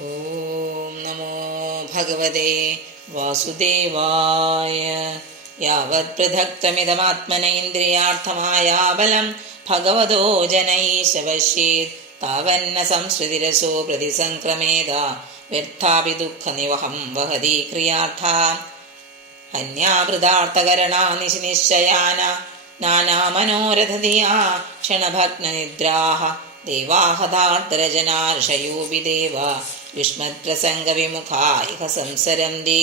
ॐ नमो भगवते वासुदेवाय यावत् पृथक्तमिदमात्मन इन्द्रियार्थमायाबलं भगवतो जनैशवश्येत् तावन्न संस्कृतिरसो प्रतिसङ्क्रमेद व्यर्थापि दुःखनिवहं वहति क्रियार्था अन्यावृतार्थकरणानि निश्चयान नानामनोरथधिया क्षणभग्ननिद्राः देवाहतार्तरजना ऋषयोऽपि देव युष्मत्प्रसङ्गविमुखा इह संसरन्ति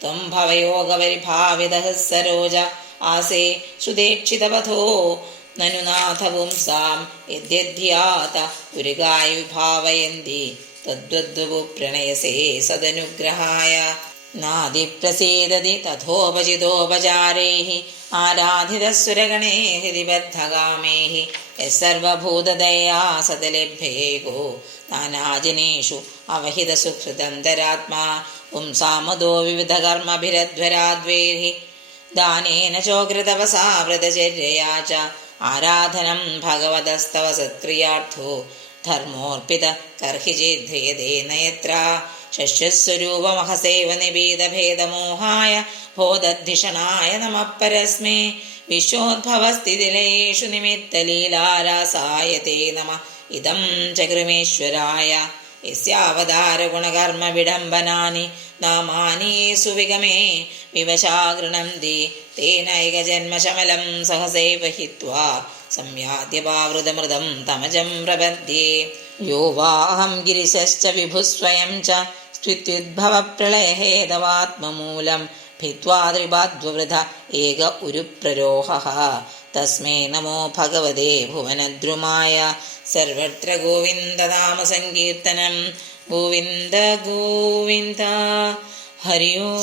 त्वं भवयोगपरिभावितः सरोज आसे श्रुतेक्षितपथो ननु नाथ पुंसां यद्यध्यात उरुगाय विभावयन्ति तद्वद्वपु प्रणयसे सदनुग्रहाय നാദിപ്രസീദതി തഥോപചിതോപചാരൈ ആരാധിതസുരഗണേ ഹൃതിബദ്ധകാമേ യസർവഭൂതദയാ സതലഭ്യേ ഗോ നാനാജനേഷു അവഹിതസുഹൃതന്തരാത്മാ പുംസാമതോ വിവിധകർമ്മഭിരധ്വരാദ്വൈർഹി ദാനേന ചോകൃതവസാവൃതചര്യയാ ച ആരാധനം ഭഗവതസ്തവ സത്ക്രിയാർത്ഥോ ധർമ്മോർപ്പിത കർഹിചേദ്ധയതേ നയത്ര ശശ്വസ്വരൂപമഹസേവ നിവേദഭേദമോഹായ ബോധധിഷണായ നമ പരസ്മേ വിശ്വോദ്ഭവസ്ഥിതിലേഷു നിമിത്തലീലാരാസായ തേ നമ. ഇതം ചകൃമേശ്വരായ യസ്യാവതാരഗുണകർമ്മ വിഡംബനാനി നാമാനി സുവിഗമേ വിവശാഗൃണന്തി തേനൈകജന്മശമലം സഹസൈവ ഹിത്വാ സംയാദ്യപാവൃതമൃതം തമജം പ്രപദ്യേ. യോ വാഹം ഗിരിശശ്ച വിഭുസ്വയം ച. ക്ഷിത്വിദ്ഭവപ്രളയഹേതവാത്മമൂലം ഭിത്വാദ്രിപാദ്വൃഥ ഏക ഉരു പ്രരോഹ തസ്മേ നമോ ഭഗവതേ ഭുവനദ്രുമായ. സർവത്ര ഗോവിന്ദനാമസങ്കീർത്തനം. ഗോവിന്ദ ഗോവിന്ദ. ഹരിയോ.